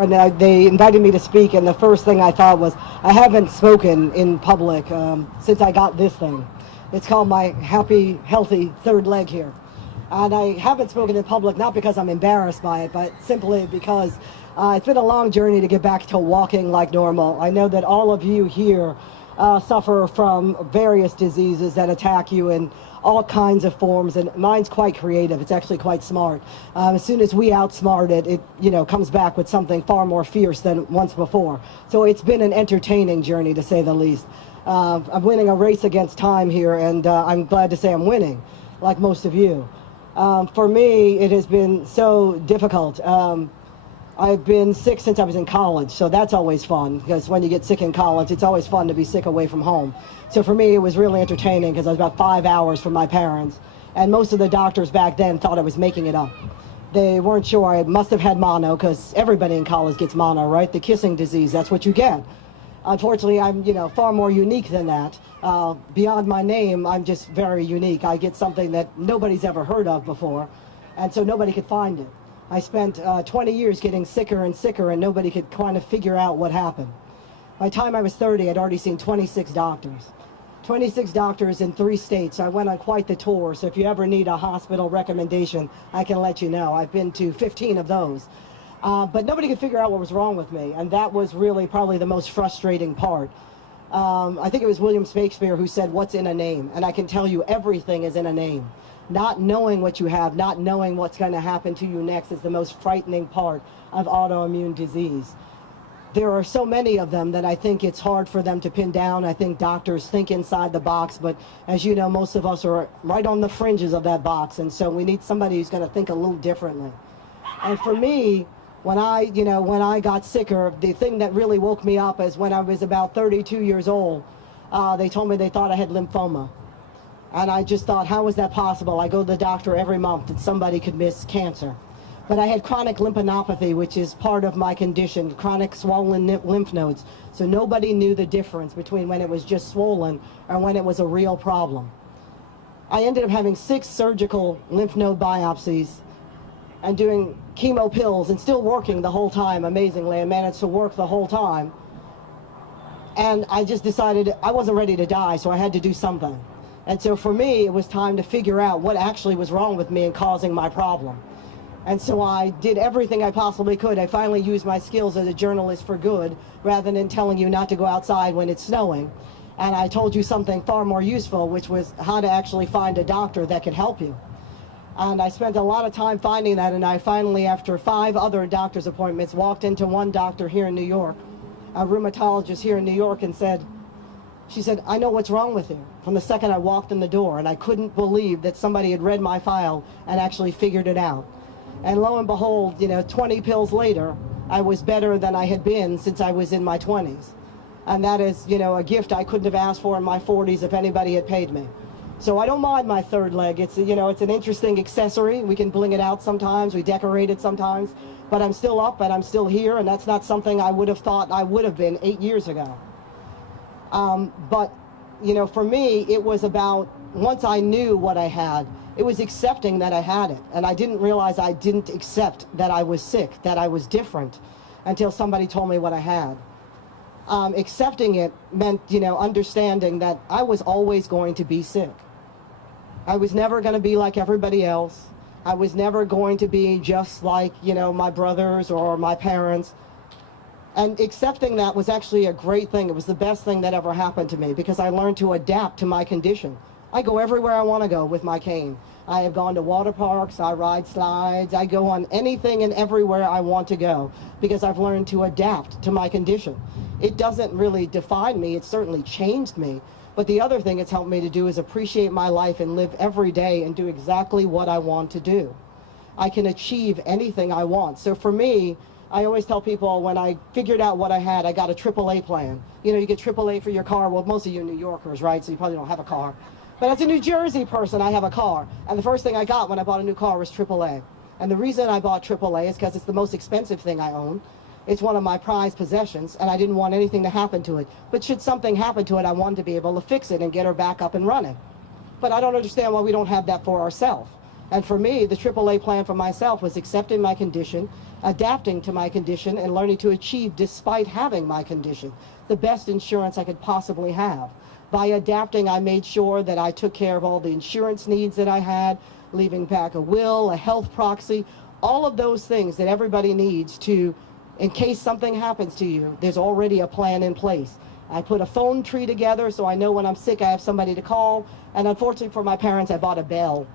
And they invited me to speak, and the first thing I thought was, I haven't spoken in public since I got this thing. It's called my happy, healthy third leg here. And I haven't spoken in public, not because I'm embarrassed by it, but simply because it's been a long journey to get back to walking like normal. I know that all of you here suffer from various diseases that attack you in all kinds of forms, and mine's quite creative. It's actually quite smart. As soon as we outsmart it, it comes back with something far more fierce than once before. So it's been an entertaining journey, to say the least. I'm winning a race against time here, and I'm glad to say I'm winning, like most of you. For me, it has been so difficult. I've been sick since I was in college, so that's always fun, because when you get sick in college, it's always fun to be sick away from home. So for me, it was really entertaining, because I was about 5 hours from my parents, and most of the doctors back then thought I was making it up. They weren't sure. I must have had mono, because everybody in college gets mono, right? The kissing disease, that's what you get. Unfortunately, I'm far more unique than that. Beyond my name, I'm just very unique. I get something that nobody's ever heard of before, and so nobody could find it. I spent 20 years getting sicker and sicker, and nobody could kind of figure out what happened. By the time I was 30, I'd already seen 26 doctors. 26 doctors in 3 states. I went on quite the tour, so if you ever need a hospital recommendation, I can let you know. I've been to 15 of those. But nobody could figure out what was wrong with me, and that was really probably the most frustrating part. I think it was William Shakespeare who said, "What's in a name?" And I can tell you everything is in a name. Not knowing what you have, not knowing what's going to happen to you next is the most frightening part of autoimmune disease. There are so many of them that I think it's hard for them to pin down. I think doctors think inside the box, but as you know, most of us are right on the fringes of that box, and so we need somebody who's going to think a little differently. And for me, when I got sicker, the thing that really woke me up is when I was about 32 years old, they told me they thought I had lymphoma. And I just thought, how is that possible? I go to the doctor every month that somebody could miss cancer. But I had chronic lymphadenopathy, which is part of my condition, chronic swollen lymph nodes. So nobody knew the difference between when it was just swollen and when it was a real problem. I ended up having 6 surgical lymph node biopsies and doing chemo pills and still working the whole time, amazingly. I managed to work the whole time. And I just decided I wasn't ready to die, so I had to do something. And so for me, it was time to figure out what actually was wrong with me and causing my problem. And so I did everything I possibly could. I finally used my skills as a journalist for good, rather than telling you not to go outside when it's snowing. And I told you something far more useful, which was how to actually find a doctor that could help you. And I spent a lot of time finding that, and I finally, after 5 other doctor's appointments, walked into one doctor here in New York, a rheumatologist here in New York, and she said, "I know what's wrong with you," from the second I walked in the door, and I couldn't believe that somebody had read my file and actually figured it out. And lo and behold, 20 pills later, I was better than I had been since I was in my 20s. And that is, a gift I couldn't have asked for in my 40s if anybody had paid me. So I don't mind my third leg. It's an interesting accessory. We can bling it out sometimes, we decorate it sometimes, but I'm still up and I'm still here, and that's not something I would have thought I would have been 8 years ago. But for me, it was about, once I knew what I had, it was accepting that I had it. And I didn't realize I didn't accept that I was sick, that I was different, until somebody told me what I had. Accepting it meant, understanding that I was always going to be sick. I was never going to be like everybody else. I was never going to be just like, my brothers or my parents. And accepting that was actually a great thing. It was the best thing that ever happened to me, because I learned to adapt to my condition. I go everywhere I want to go with my cane. I have gone to water parks, I ride slides, I go on anything and everywhere I want to go, because I've learned to adapt to my condition. It doesn't really define me, it certainly changed me. But the other thing it's helped me to do is appreciate my life and live every day and do exactly what I want to do. I can achieve anything I want. So for me, I always tell people, when I figured out what I had, I got a AAA plan. You get AAA for your car. Well, most of you are New Yorkers, right? So you probably don't have a car. But as a New Jersey person, I have a car. And the first thing I got when I bought a new car was AAA. And the reason I bought AAA is because it's the most expensive thing I own. It's one of my prized possessions, and I didn't want anything to happen to it. But should something happen to it, I wanted to be able to fix it and get her back up and running. But I don't understand why we don't have that for ourselves. And for me, the AAA plan for myself was accepting my condition, adapting to my condition, and learning to achieve despite having my condition, the best insurance I could possibly have. By adapting, I made sure that I took care of all the insurance needs that I had, leaving back a will, a health proxy, all of those things that everybody needs to, in case something happens to you, there's already a plan in place. I put a phone tree together so I know when I'm sick I have somebody to call. And unfortunately for my parents, I bought a bell,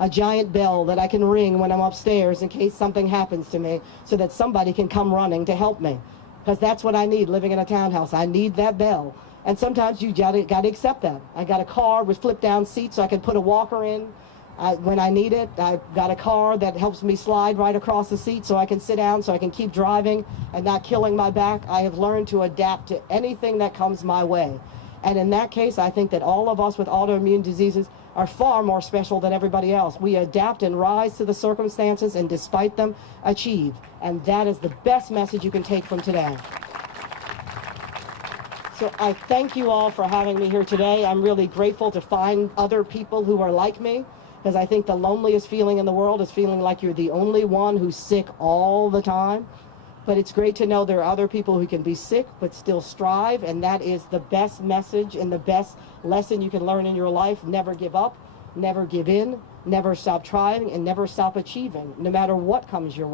a giant bell that I can ring when I'm upstairs in case something happens to me, so that somebody can come running to help me. Because that's what I need living in a townhouse. I need that bell. And sometimes you got to accept that. I got a car with flip down seats so I can put a walker in when I need it. I've got a car that helps me slide right across the seat so I can sit down, so I can keep driving and not killing my back. I have learned to adapt to anything that comes my way. And in that case, I think that all of us with autoimmune diseases are far more special than everybody else. We adapt and rise to the circumstances, and despite them, achieve. And that is the best message you can take from today. So I thank you all for having me here today. I'm really grateful to find other people who are like me, because I think the loneliest feeling in the world is feeling like you're the only one who's sick all the time. But it's great to know there are other people who can be sick but still strive, and that is the best message and the best lesson you can learn in your life. Never give up, never give in, never stop trying, and never stop achieving, no matter what comes your way.